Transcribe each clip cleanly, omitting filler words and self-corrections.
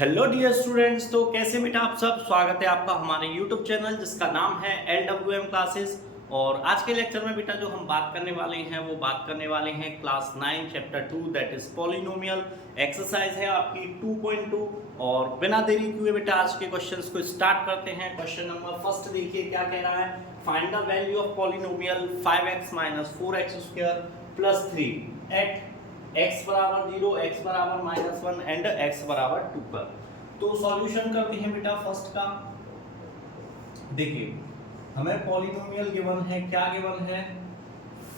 Hello dear students. तो कैसे बेटा आप सब, स्वागत है आपका हमारे यूट्यूब चैनल जिसका नाम है LWM क्लासेस। और आज के लेक्चर में बेटा जो हम बात करने वाले हैं वो बात करने वाले हैं class 9 chapter 2 that is polynomial. Exercise है आपकी 2.2। और बिना देरी किए बेटा आज के क्वेश्चंस को स्टार्ट करते हैं। क्वेश्चन नंबर फर्स्ट देखिए क्या कह रहा है। Find the value of polynomial 5x - 4x² + 3 at x बराबर 0, x बराबर -1 एंड x बराबर 2 पर। तो सॉल्यूशन करते हैं बेटा फर्स्ट का। देखिए हमें पॉलिनोमियल गिवन है, क्या गिवन है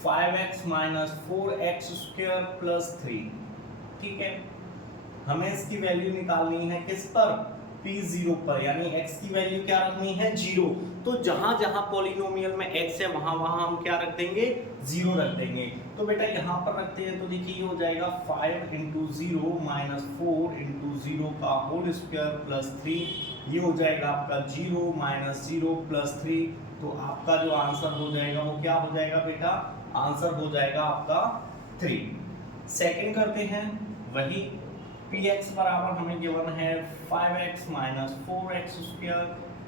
5x - 4x² + 3। ठीक है, हमें इसकी वैल्यू निकालनी है किस पर, P0 पर, यानी x की वैल्यू क्या रखनी है 0। तो जहां जहां पॉलिनोमियल में x है वहां वहां हम क्या रख देंगे 0 रख देंगे। तो बेटा यहां पर रखते हैं तो देखिए ये हो जाएगा 5 × 0 - 4 × 0 का होल स्क्वायर प्लस 3। ये हो जाएगा आपका 0 - 0 + 3। तो आपका जो आंसर हो जाएगा वो क्या हो जाएगा बेटा, आंसर हो जाएगा आपका 3। सेकंड करते हैं वही Px बराबर हमें गिवन है 5x - 4x²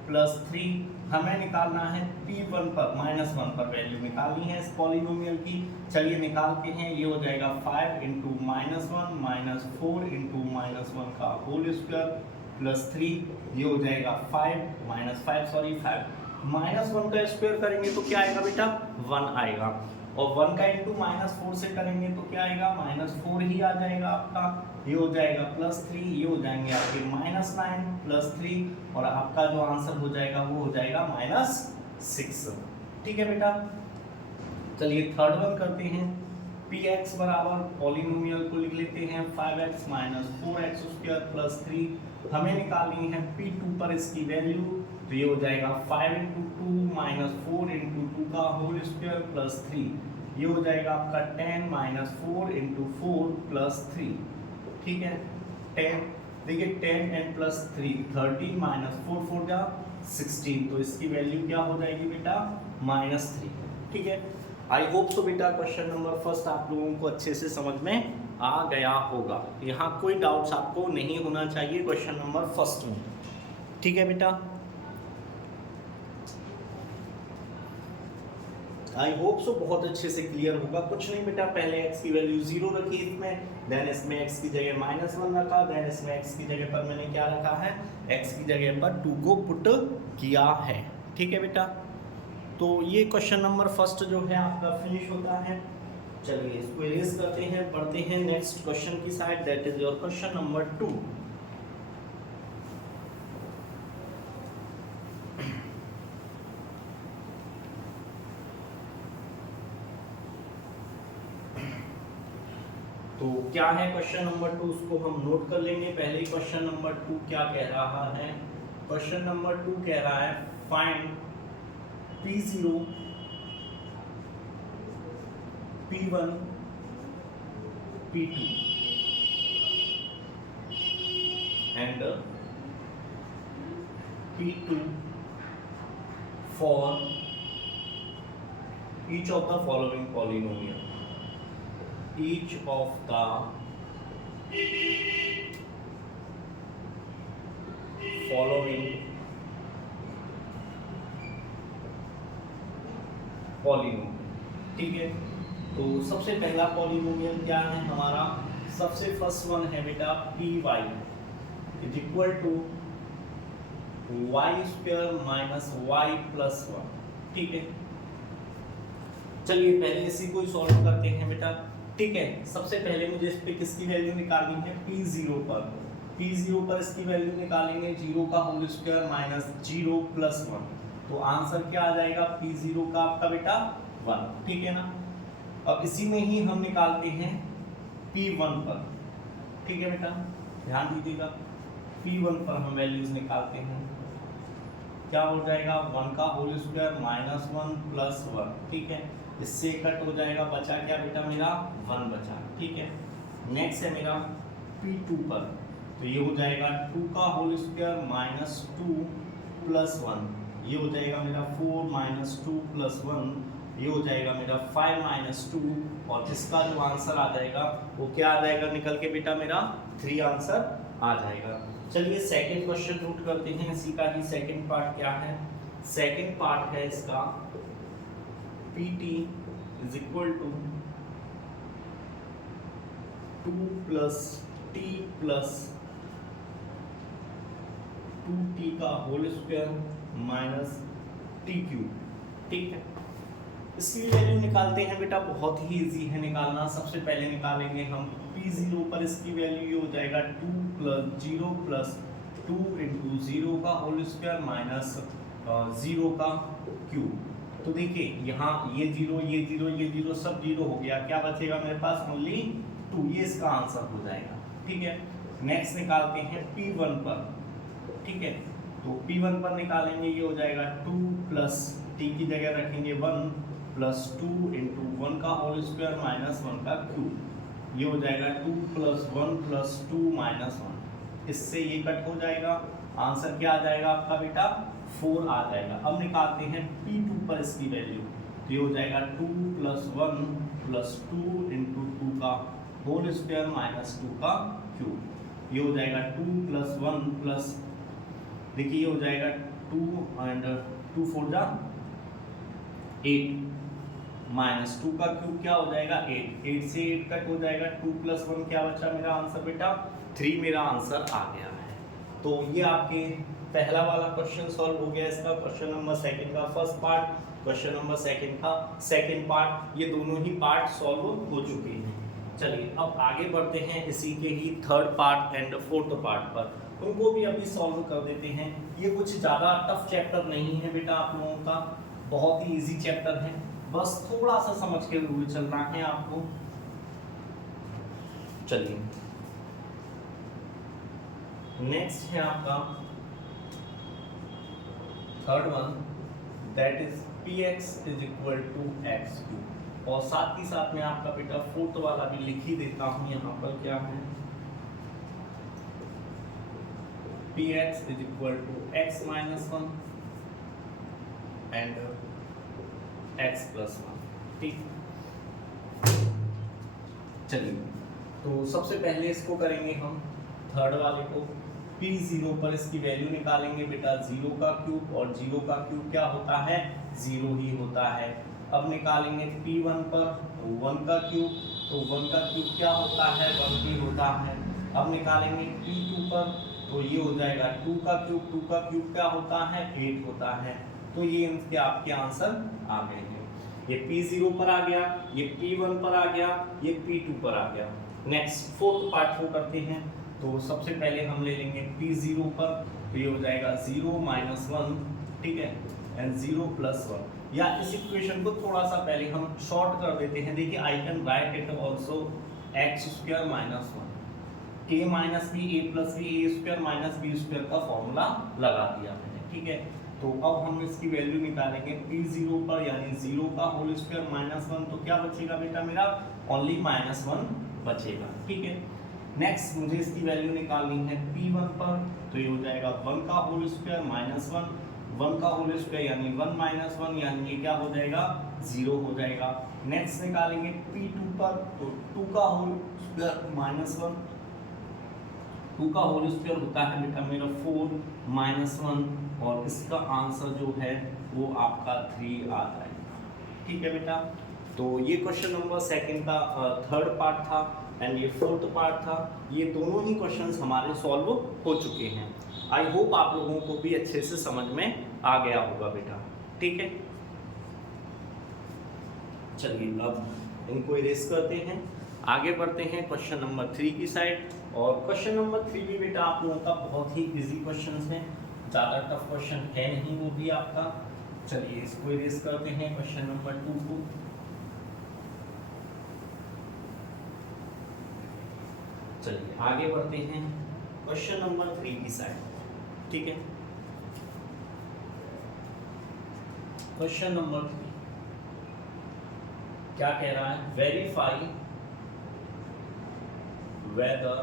+ 3। हमें निकालना है P1 पर, -1 पर वैल्यू निकालनी है इस पॉलिनोमियल की। चलिए निकालते हैं। ये हो जाएगा 5 × -1 - 4 × -1 का होल स्क्वायर प्लस 3। ये हो जाएगा 5 -1 का स्क्वायर करेंगे तो क्या आएगा बेटा 1 आएगा। और 1 का इंटू -4 से करेंगे तो क्या आएगा -4 ही आ जाएगा आपका। ये हो जाएगा +3, ये हो जाएंगे आपके -9 + 3 और आपका जो आंसर हो जाएगा वो हो जाएगा -6। ठीक है बेटा, चलिए थर्ड वन करते हैं। Px बराबर पॉलिनोमियल को लिख लेते हैं 5x - 4x² + 3। हमें निकालनी है P2 पर इसकी वैल्यू। तो ये हो जाएगा 5 × 2 - 4 × 2 का होल स्क्वायर प्लस 3। ये हो जाएगा आपका 10 - 4 × 4 + 3। ठीक है 10, देखिए 10 and +3 13 - 4 4 जा 16। तो इसकी वैल्यू क्या हो जाएगी बेटा -3। ठीक है, आई होप सो बेटा क्वेश्चन नंबर फर्स्ट आप लोगों को अच्छे से समझ में आ गया होगा। यहाँ कोई डाउट्स आपको नहीं होना चाहिए क्वेश्चन नंबर फर्स्ट में। ठीक है बेटा, आई होप सो बहुत अच्छे से क्लियर होगा। कुछ नहीं बेटा, पहले x की वैल्यू 0 रखी इसमें, देन इसमें x की जगह -1 रखा, देन इसमें x की जगह पर मैंने क्या रखा है, x की जगह पर 2 को पुट किया है। ठीक है बेटा, तो ये क्वेश्चन नंबर फर्स्ट जो है आपका फिनिश होता है। चलिए इसको इरेज करते हैं, बढ़ते हैं नेक्स्ट क्वेश्चन की side, that is your question number 2। तो क्या है क्वेश्चन नंबर 2, उसको हम नोट कर लेंगे। पहले ही क्वेश्चन नंबर 2 क्या कह रहा है। क्वेश्चन नंबर 2 कह रहा है find P0, P1, P2 and P2 for each of the following polynomial. Each of the following polynomial. ठीक है, तो सबसे पहला पॉलिनोमियल क्या है हमारा, सबसे फर्स्ट वन है बेटा Py = y² - y + 1। ठीक है, चलिए पहले इसी को सॉल्व करते हैं बेटा। ठीक है, सबसे पहले मुझे इस पे किसकी वैल्यू निकालनी है P0 पर। P0 पर इसकी वैल्यू निकालेंगे 0 का होल स्क्वायर -0 + 1। तो आंसर क्या आ जाएगा P0 का आपका बेटा 1। ठीक है ना, अब इसी में ही हम निकालते हैं P1 पर। ठीक है बेटा, ध्यान दीजिएगा, P1 पर हम वैल्यूज निकालते हैं। क्या हो जाएगा 1 का होल स्क्वायर -1 + 1। ठीक है, इससे कट हो जाएगा, बचा क्या बेटा मेरा 1 बचा। ठीक है, नेक्स्ट है मेरा P2 पर। तो ये हो जाएगा 2 का होल स्क्वायर -2 + 1। ये हो जाएगा मेरा 4 - 2 + 1। ये हो जाएगा मेरा 5 - 2 और इसका जो आंसर आ जाएगा वो क्या आ जाएगा निकल के बेटा मेरा 3 आंसर आ जाएगा। चलिए सेकंड क्वेश्चन नोट करते हैं इसी का ही। सेकंड पार्ट क्या है? सेकंड पार्ट है इसका pt is equal to 2 plus t plus 2t का whole square minus t cube. ठीक है, इसकी वैल्यू निकालते हैं बेटा, बहुत ही इजी है निकालना। सबसे पहले निकालेंगे हम p0 पर, इसकी वैल्यू ये हो जाएगा 2 प्लस 0 प्लस 2 इंटू 0 का होल स्क्वायर माइनस 0 का क्यूब। तो देखिए यहाँ ये 0 ये 0 ये 0 सब 0 हो गया, क्या बचेगा मेरे पास? ओनली 2, ये इसका आंसर हो जाएगा। ठीक है, नेक्स्ट निकालते हैं p1 पर। ठीक है, तो p1 पर निकालेंगे, ये हो जाएगा 2 प्लस t की जगह रखेंगे 1 प्लस 2 इंटू 1 का होल स्क्वायर माइनस 1 का क्यूब। ये हो जाएगा 2 प्लस 1 प्लस 2 माइनस 1। इससे ये कट हो जाएगा, आंसर क्या आ जाएगा आपका बेटा? 4 आ जाएगा। अब निकालते हैं p2 पर इसकी वैल्यू, तो ये हो जाएगा 2 प्लस 1 प्लस 2 इंटू 2 का होल स्क्वायर माइनस 2 का क्यूब। ये हो जाएगा 2 प्लस 1 प्लस, देखिए ये हो जाएगा 2 एंड 2 4 जा 8 माइनस 2 का क्यूब क्या हो जाएगा? 8। 8 से 8 कट हो जाएगा, 2 प्लस 1 क्या बचा मेरा आंसर बेटा? 3 मेरा आंसर आ गया है। तो ये आपके पहला वाला क्वेश्चन सॉल्व हो गया इसका, क्वेश्चन नंबर सेकंड का first part, question number second का सेकंड पार्ट, ये दोनों ही पार्ट सॉल्व हो चुके हैं। चलिए अब आगे बढ़ते हैं इसी के ही third part and fourth part पर, उनको भी अभी सॉल्व कर देते हैं। ये कुछ ज़्यादा टफ चैप्टर नहीं है बेटा आप लोगों का, बहुत ही इजी चैप्टर है, बस थोड़ा सा समझ के हुए चलना है आपको। चलिए नेक्स्ट है आपका third one, that is px is equal to x cube. और साथ ही साथ में आपका बेटा फोर्थ वाला भी लिख ही देता हूं, यहाँ पर क्या है? px is equal to x minus 1 and x plus 1। ठीक, चलिए तो सबसे पहले इसको करेंगे हम थर्ड वाले को। p0 पर इसकी वैल्यू निकालेंगे बेटा, 0 का क्यूब, और 0 का क्यूब क्या होता है? 0 ही होता है। अब निकालेंगे p1 पर 1 का क्यूब, तो 1 का क्यूब क्या होता है? 1 ही होता है। अब निकालेंगे p2 पर, तो ये हो जाएगा 2 का क्यूब, 2 का क्यूब क्या होता है? 8 होता है। तो ये इनके आपके आंसर आ गए हैं। ये p0 पर आ गया, ये p1 पर आ गया, ये p2 पर आ गया। नेक्स्ट फोर्थ पार्ट को करते हैं। तो सबसे पहले हम ले लेंगे p0 पर, तो ये हो जाएगा 0 माइनस 1, ठीक है, एंड 0 प्लस 1। या इस इक्वेशन को थोड़ा सा पहले हम शॉर्ट कर देते हैं। देखिए I can write it also x square minus 1, a minus b a plus b a square minus b square का फॉर्मूला लगा दिया मैंने। ठीक है, तो अब हम इसकी वैल्यू निकालेंगे p0 पर, यानी 0 का होल स्क्वायर माइनस 1, तो क्या बचेगा बेटा मेरा? ओनली माइनस 1 बचेगा। ठीक है, नेक्स्ट मुझे इसकी वैल्यू निकालनी है p1 पर, तो ये हो जाएगा 1 का होल स्क्वायर माइनस 1, 1 का होल स्क्वायर यानी 1 माइनस 1, यानी ये क्या हो जाएगा? 0 हो जाएगा। नेक्स्ट निकालेंगे p2 पर, तो 2 का होल स्क्वायर माइनस 1, 2 का होल स्क्वायर होता है बेटा मेरा 4 माइनस 1, और इसका आंसर जो है वो आपका 3 आ जाएगा। ठीक है बेटा, तो ये क्वेश्चन नंबर सेकंड का थर्ड पार्ट था एंड ये फोर्थ पार्ट था। ये दोनों ही क्वेश्चंस हमारे सॉल्व हो चुके हैं। आई होप आप लोगों को भी अच्छे से समझ में आ गया होगा बेटा। ठीक है, चलिए अब इनको इरेज करते हैं, आगे बढ़ते हैं क्वेश्चन नंबर 3 की साइड। और क्वेश्चन नंबर 3 भी बेटा आप लोगों का बहुत ही इजी क्वेश्चन है, ज़्यादा टफ क्वेश्चन है नहीं वो भी आपका। चलिए इसको इरेज करते हैं क्वेश्चन नंबर 2 को। चलिए आगे बढ़ते हैं क्वेश्चन नंबर 3 की साइड। ठीक है, क्वेश्चन नंबर 3 क्या कह रहा है? Verify whether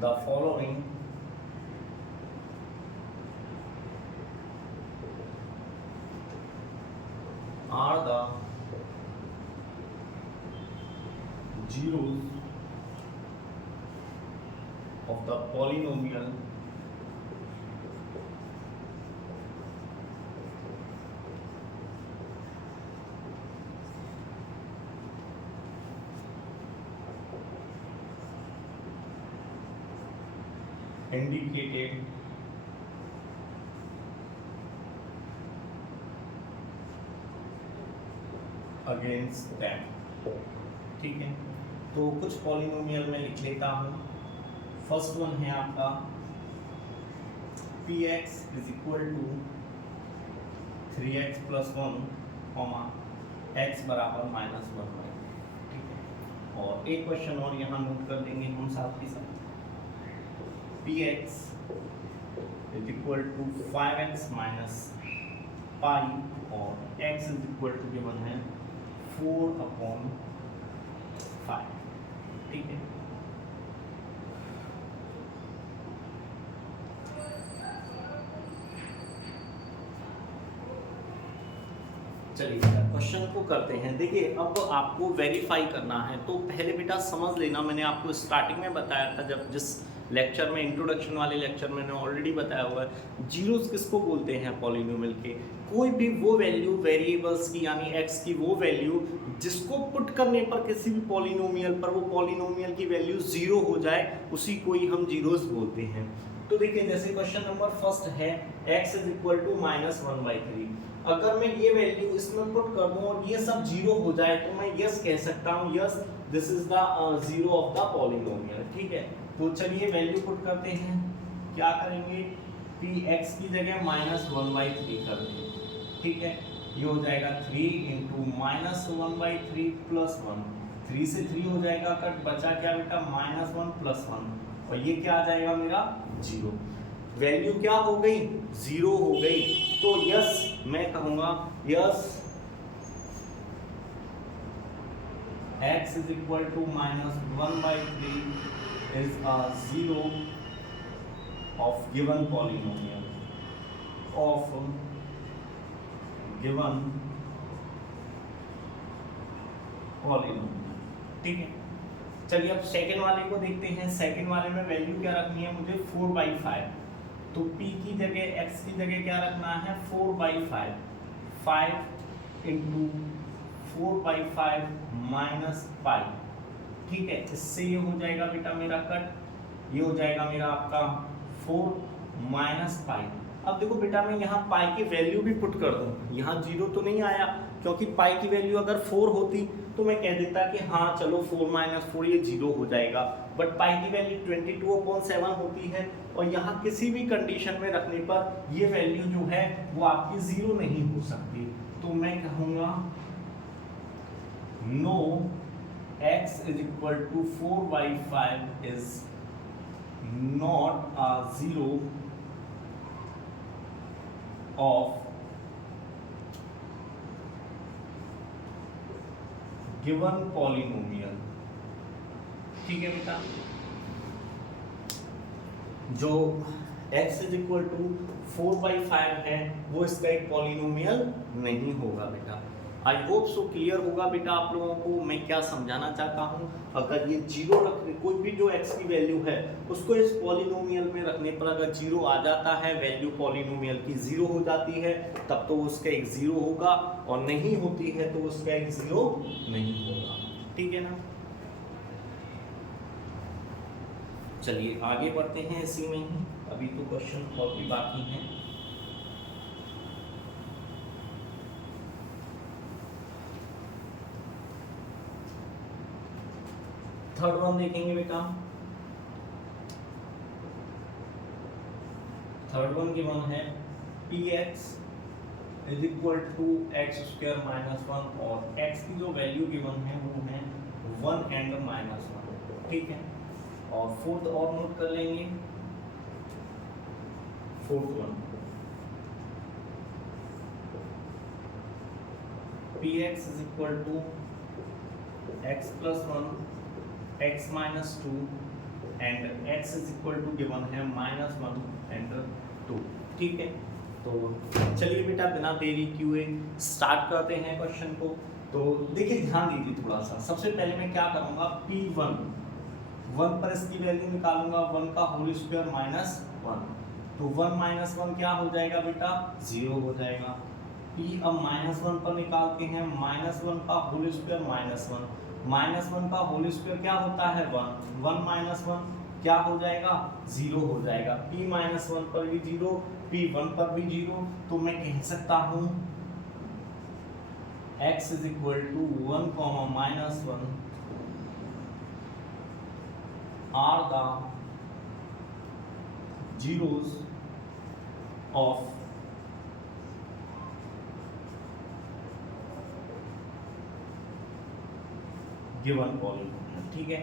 the following are the zeros of the polynomial indicated against them। ठीक है, तो कुछ पॉलिनोमियल में लिख लेता हूँ। फर्स्ट वन है आपका px is equal to 3x plus 1 comma x बराबर -1y। ठीक है, और एक क्वेश्चन और यहाँ नोट कर देंगे हम साथ ही साथ। px is equal to 5x minus pi और x is equal to given है 4/5। ठीक है, चलिए क्वेश्चन को करते हैं। देखिए अब आपको वेरीफाई करना है, तो पहले बेटा समझ लेना, मैंने आपको स्टार्टिंग में बताया था, जब जिस लेक्चर में इंट्रोडक्शन वाले लेक्चर में मैंने ऑलरेडी बताया हुआ है। जीरोस किसको बोलते हैं पॉलिनोमियल के? कोई भी वो वैल्यू वेरिएबल्स की यानी x की वो वैल्यू जिसको पुट करने पर किसी भी पॉलिनोमियल पर वो पॉलिनोमियल की वैल्यू जीरो हो जाए, उसी को ही हम जीरोस बोलते हैं। तो देखिए जैसे क्वेश्चन नंबर फर्स्ट है x इज इक्वल टू -1/3। अगर मैं ये वैल्यू इसमें पुट कर दूं और ये सब जीरो हो जाए तो मैं यस कह सकता हूं, yes this is the zero of the polynomial. ठीक है, तो चलिए वैल्यू पुट करते हैं। क्या करेंगे, px की जगह -1/3 कर देंगे। ठीक है, ये हो जाएगा 3 × -1/3 + 1। 3 से 3 हो जाएगा कट, बचा क्या बेटा -1 + 1, और ये क्या आ जाएगा मेरा 0। वैल्यू क्या हो गई, 0 हो गई। तो यस मैं कहूंगा yes x is equal to -1/3 is a zero of given polynomial of given polynomial। ठीक है, चलिए अब सेकेंड वाले को देखते हैं। सेकेंड वाले में वैल्यू क्या रखनी है मुझे, 4/5। तो p की जगह x की जगह क्या रखना है, 4/5। 5 × 4/5 माइनस पाई। ठीक है, इससे ये हो जाएगा बेटा मेरा कट, ये हो जाएगा मेरा आपका 4 माइनस पाई। अब देखो बेटा मैं यहाँ पाई की वैल्यू भी पुट कर दूँ, यहाँ 0 तो नहीं आया, क्योंकि पाई की वैल्यू अगर 4 होती तो मैं कह देता कि हाँ चलो 4 - 4 ये 0 हो जाएगा। बट पाई की वैल्यू 22/7 होती है, और यहाँ किसी भी कंडीशन में रखने पर ये वैल्यू जो है वो आपकी 0 नहीं हो सकती। तो मैं कहूँगा no x is equal to 4/5 is not a zero of given polynomial। ठीक है बेटा, जो x is equal to 4/5 है वो इसका एक पॉलिनोमियल नहीं होगा बेटा। आई होप सो क्लियर होगा बेटा आप लोगों को मैं क्या समझाना चाहता हूँ। अगर ये 0 रखने, कोई भी जो x की वैल्यू है उसको इस पॉलिनोमियल में रखने पर अगर 0 आ जाता है, वैल्यू पॉलिनोमियल की 0 हो जाती है, तब तो उसका एक 0 होगा, और नहीं होती है तो उसका एक 0 नहीं होगा। ठीक है ना, चलिए आगे बढ़ते हैं इसी में ही, अभी तो क्वेश्चन और भी बाकी हैं। थर्ड वन देखेंगे बेटा। थर्ड वन की वन है px is equal to x² - 1, और x की जो वैल्यू गिवन है वो है 1 and -1। ठीक है, और फोर्थ और नोट कर लेंगे। Fourth one px is equal to x + 1 x - 2 and x is equal to given है -1 and 2। ठीक है, तो चलिए बेटा बिना देरी किए स्टार्ट करते हैं क्वेश्चन को। तो देखिए ध्यान दीजिए थोड़ा सा, सबसे पहले मैं क्या करूंगा, P1 1 पर इसकी वैल्यू निकालूंगा, 1 का होल स्क्वायर माइनस 1, तो 1 माइनस 1 क्या हो जाएगा बेटा, 0 हो जाएगा। P अब माइनस 1 पर निकालते हैं, माइनस 1 का होल स्क्वायर माइनस 1, माइनस 1 का होल स्क्वायर क्या होता है 1, 1 माइनस 1 क्या हो जाएगा, 0 हो जाएगा। P माइनस 1 पर भी 0, P1 पर भी 0, तो मैं कह सकता हूँ x is equal to 1 comma minus 1 are the zeros of given polynomial। ठीक है,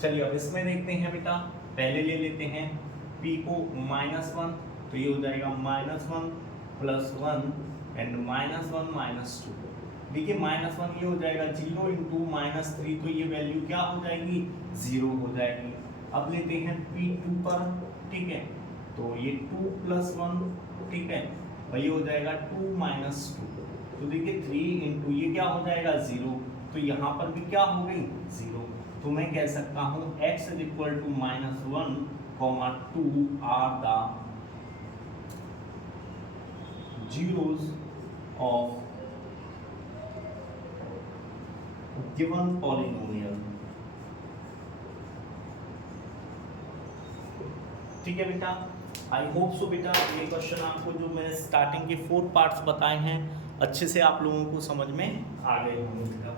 चलिए अब इसमें देखते हैं बेटा, पहले ले लेते हैं p को माइनस 1, तो ये हो जाएगा minus 1 plus 1 and minus 1 minus 2। देखिए माइनस 1 ये हो जाएगा 0 इंटू माइनस 3, तो ये वैल्यू क्या हो जाएगी, 0 हो जाएगी। अब लेते हैं P2 पर, ठीक है, तो ये 2 प्लस 1, ठीक है, और ये हो जाएगा 2 माइनस 2, तो देखिए 3 इंटू ये क्या हो जाएगा 0, तो यहाँ पर भी क्या हो गई 0, तो मैं कह सकता हूँ x is equal to minus 1 comma 2 are the zeros of given polynomial। ठीक है बेटा, आई होप सो बेटा ये क्वेश्चन आपको जो मैंने स्टार्टिंग के 4 पार्ट्स बताए हैं अच्छे से आप लोगों को समझ में आ गए होंगे बेटा।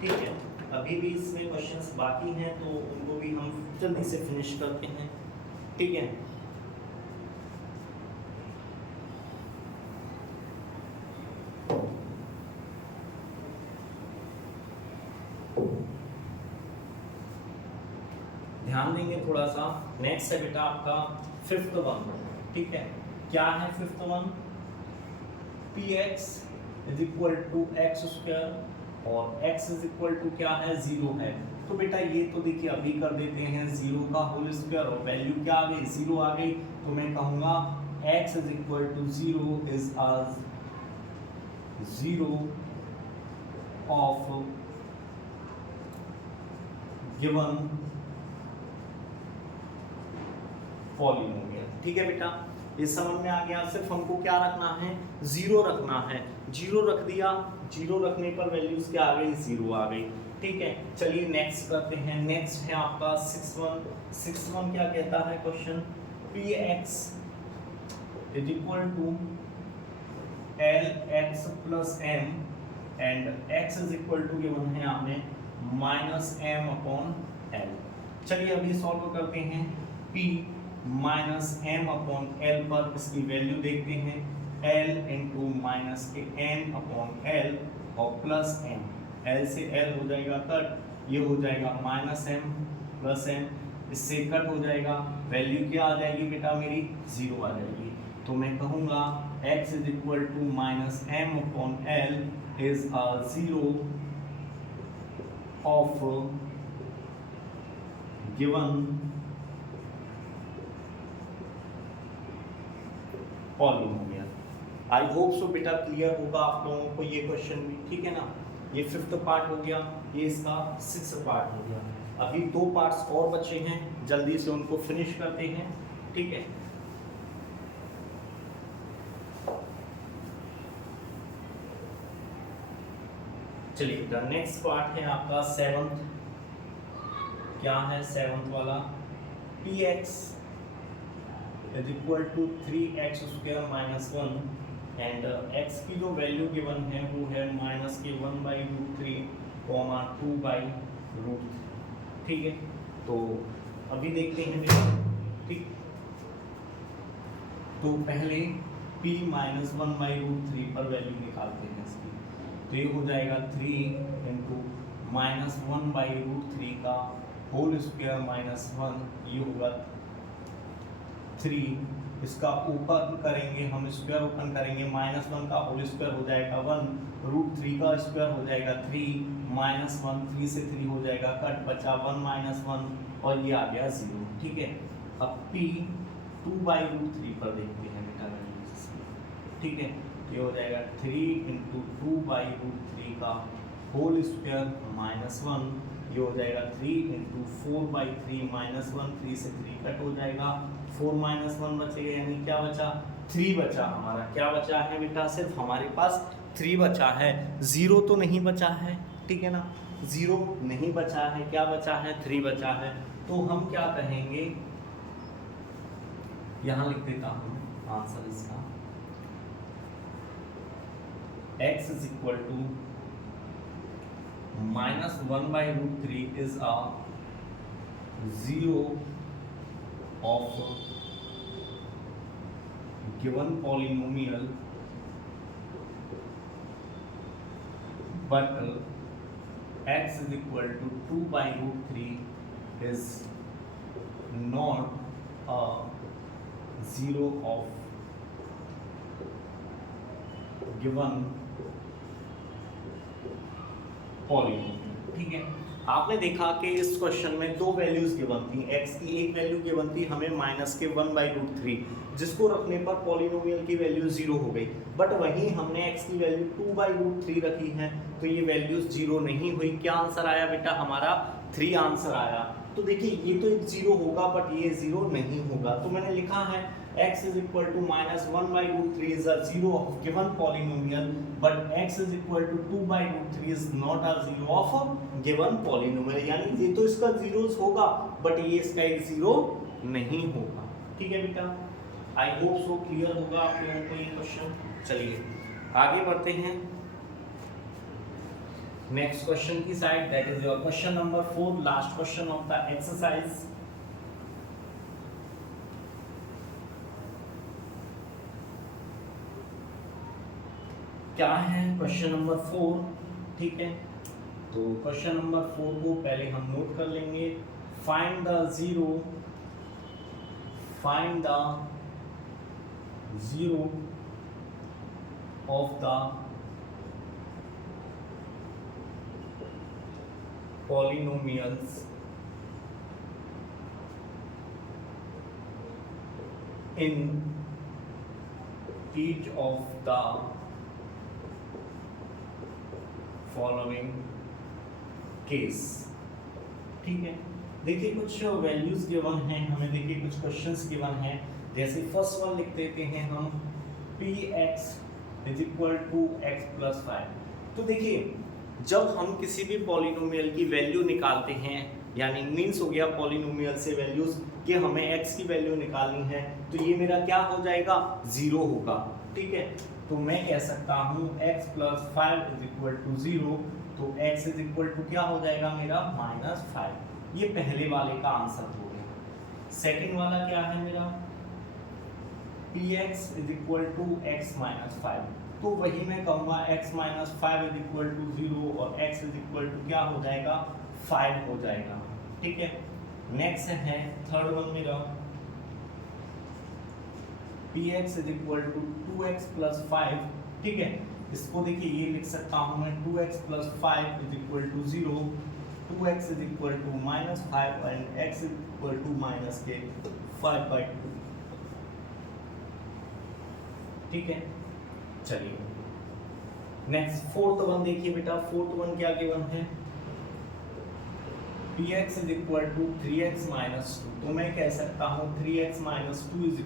ठीक है, अभी भी इसमें क्वेश्चंस बाकी हैं तो उनको भी हम जल्दी से फिनिश करते हैं। ठीक है, ध्यान देंगे थोड़ा सा। नेक्स्ट है बेटा आपका फिफ्थ वन। ठीक है, क्या है fifth one, px is equal to x square और x इज इक्वल टू क्या है 0 है। तो बेटा ये तो देखिए अभी कर देते हैं, 0 का होल स्क्वायर और वैल्यू क्या आ गई 0 आ गई, तो मैं कहूँगा x is equal to 0 is a 0 of given polynomial. ठीक है बेटा, ये समझ में आ गया। सिर्फ हमको क्या रखना है, 0 रखना है। 0 रख दिया, 0 रखने पर वैल्यूज क्या आ गई 0 आ गई। ठीक है, चलिए नेक्स्ट करते हैं। नेक्स्ट है आपका 6-1 क्या कहता है question, px is equal to lx plus m and x is equal to given है आपने माइनस m अपॉन l। चलिए अभी सॉल्व करते हैं। p minus m upon l पर इसकी वैल्यू देखते हैं, l इंटू माइनस के m अपॉन l और प्लस m, l से l हो जाएगा कट, ये हो जाएगा माइनस m प्लस m, इससे कट हो जाएगा, वैल्यू क्या आ जाएगी बेटा मेरी 0 आ जाएगी। तो मैं कहूँगा x is equal to minus m upon l is a 0 of given polynomial. I hope so बेटा क्लियर होगा आप लोगों को ये क्वेश्चन भी। ठीक है ना, ये फिफ्थ पार्ट हो गया, ये इसका 6th पार्ट हो गया। अभी 2 पार्ट्स और बचे हैं, जल्दी से उनको फिनिश करते हैं। ठीक है, चलिए बेटा नेक्स्ट पार्ट है आपका 7th। क्या है 7th वाला, px is equal to 3x square minus 1 and x की जो वैल्यू गिवन है वो है माइनस के 1/√3 कॉमा 2/√3। ठीक है, तो अभी देखते हैं बेटा। ठीक, तो पहले p माइनस 1/√3 पर वैल्यू निकालते हैं इसकी, तो ये हो जाएगा 3 इंटू माइनस 1/√3 का होल स्क्वायर माइनस 1, ये होगा 3, इसका ऊपर करेंगे हम, स्क्वायर ओपन करेंगे, माइनस 1 का होल स्क्वायर हो जाएगा 1/√3 का स्क्वायर हो जाएगा 3 माइनस 1, 3 से 3 हो जाएगा कट, बचा 1 माइनस 1 और ये आ गया 0। ठीक है, अब p 2/√3 पर देखते हैं बेटा वैल्यूज। ठीक है, तो ये हो जाएगा 3 इंटू 2/√3 का होल स्क्वायर -1, ये हो जाएगा 3 इंटू 4/3 -1, 3 से 3 कट हो जाएगा, 4 -1 बचेगा, यानी क्या बचा 3 बचा हमारा। क्या बचा है बेटा, सिर्फ हमारे पास 3 बचा है, 0 तो नहीं बचा है, ठीक है ना, 0 नहीं बचा है, क्या बचा है 3 बचा है। तो हम क्या कहेंगे, यहां लिख देता हूं आंसर इसका, x is equal to -1/√3 is a 0 of given polynomial, but x is equal to 2/√3 is not a 0 of given polynomial. ठीक है, आपने देखा कि इस क्वेश्चन में दो वैल्यूज गिवन थी, x की एक वैल्यू गिवन थी हमें -1/√3, जिसको रखने पर पॉलीनोमियल की वैल्यू 0 हो गई, बट वहीं हमने x की वैल्यू 2/√3 रखी है, तो ये वैल्यूज 0 नहीं हुई। क्या आंसर आया बेटा हमारा 3 आंसर आया। तो देखिए ये तो एक 0 होगा बट ये 0 नहीं होगा, तो मैंने लिखा है x is equal to -1/√3 is a 0 of given polynomial, but x is equal to 2/√3 is not a 0 of a given polynomial, यानी ये तो इसका जीरोस होगा बट ये इसका एक 0 नहीं होगा। ठीक है बेटा, आई होप सो क्लियर होगा आप लोगों को ये क्वेश्चन। चलिए आगे बढ़ते हैं नेक्स्ट क्वेश्चन की side, that is your question number 4, last question of the exercise. क्या है क्वेश्चन नंबर 4, ठीक है, तो क्वेश्चन नंबर 4 को पहले हम नोट कर लेंगे। Find the zero of the polynomials in each of the following case. ठीक है, देखिए कुछ वैल्यूज गिवन हैं हमें, देखिए कुछ क्वेश्चंस गिवन हैं, जैसे फर्स्ट वन लिख देते हैं हम px = x + 5। तो देखिए जब हम किसी भी पॉलिनोमियल की वैल्यू निकालते हैं, यानी मीन्स हो गया पॉलिनोमियल से वैल्यूज कि हमें x की वैल्यू निकालनी है, तो ये मेरा क्या हो जाएगा 0 होगा। ठीक है, तो मैं कह सकता हूँ x + 5 = 0, तो x = क्या हो जाएगा मेरा -5। ये पहले वाले का आंसर हो गया। सेकंड वाला क्या है मेरा px = x - 5, तो वही मैं कहूँगा x - 5 = 0 और x क्या हो जाएगा 5 हो जाएगा। ठीक है, नेक्स्ट है थर्ड वन मेरा px = 2x + 5। ठीक है, इसको देखिए ये लिख सकता हूँ मैं 2x + 5 = 0, 2x = -5 and x = -5/2। ठीक है, चलिए नेक्स्ट फोर्थ वन देखिए बेटा, फोर्थ वन क्या गिवन है px = 3x - 2, तो मैं कह सकता हूँ 3x - 2 =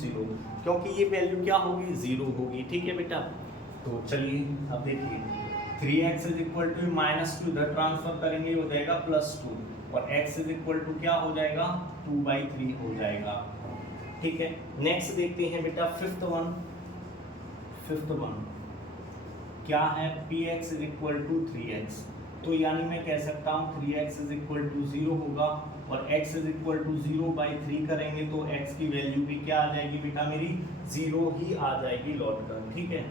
0, क्योंकि ये वैल्यू क्या होगी 0 होगी। ठीक है बेटा, तो चलिए अब देखिए 3x = -2 इधर ट्रांसफर करेंगे हो जाएगा +2 और x क्या हो जाएगा 2/3 हो जाएगा। ठीक है, नेक्स्ट देखते हैं बेटा फिफ्थ वन क्या है px = 3x, तो यानी मैं कह सकता हूँ 3x = 0 होगा और x = 0/3 करेंगे तो x की वैल्यू भी क्या आ जाएगी बेटा मेरी 0 ही आ जाएगी लौट कर। ठीक है,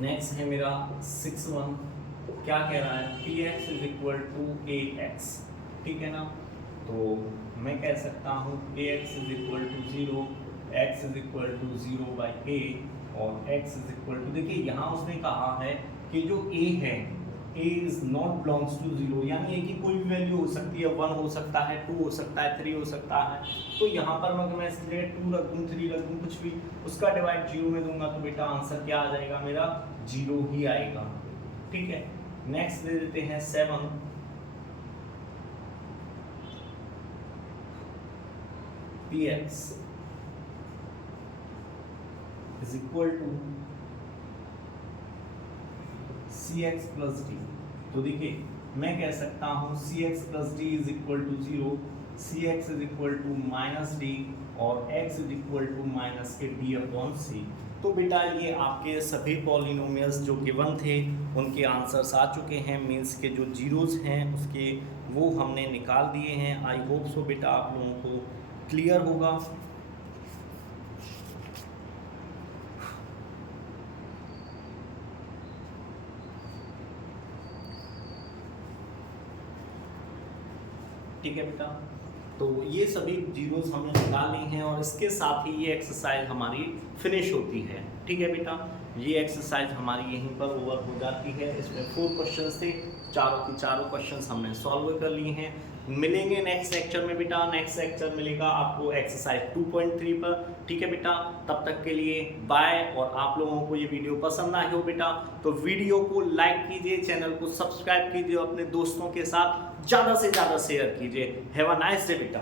नेक्स्ट है मेरा 6 वन, क्या कह रहा है px = 8x। ठीक है ना, तो मैं कह सकता हूँ ax = 0, x = 0/a और x देखिए यहाँ उसने कहा है कि जो a है ए इज नॉट बिलोंग्स टू 0, यानी ए की कोई भी वैल्यू हो सकती है, 1 हो सकता है, 2 हो सकता है, 3 हो सकता है। तो यहाँ पर अगर मैं इसकी जगह 2 रख दूँ, 3 रख दूँ, कुछ भी, उसका डिवाइड 0 में दूंगा तो बेटा आंसर क्या आ जाएगा मेरा, 0 ही आएगा। ठीक है, नेक्स्ट दे देते हैं 7 px is equal to cx plus d। तो देखिए मैं कह सकता हूँ cx plus d is equal to 0, cx is equal to minus d और x is equal to minus के d upon c। तो बेटा ये आपके सभी पॉलिनोमियल्स जो गिवन थे उनके आंसर्स आ चुके हैं, मीन्स के जो जीरोस हैं उसके वो हमने निकाल दिए हैं। आई होप सो बेटा आप लोगों को क्लियर होगा। ठीक है बेटा, तो ये सभी जीरोस हमने निकाल ली हैं और इसके साथ ही ये एक्सरसाइज हमारी फिनिश होती है। ठीक है बेटा, ये एक्सरसाइज हमारी यहीं पर ओवर हो जाती है। इसमें 4 क्वेश्चंस थे, चारों की चारों क्वेश्चंस हमने सॉल्व कर लिए हैं। मिलेंगे नेक्स्ट लेक्चर में बेटा, नेक्स्ट लेक्चर मिलेगा आपको एक्सरसाइज 2.3 पर। ठीक है बेटा, तब तक के लिए बाय। और आप लोगों को ये वीडियो पसंद आई हो बेटा तो वीडियो को लाइक कीजिए, चैनल को सब्सक्राइब कीजिए, अपने दोस्तों के साथ ज़्यादा से ज़्यादा शेयर कीजिए। हैव अ नाइस डे बेटा।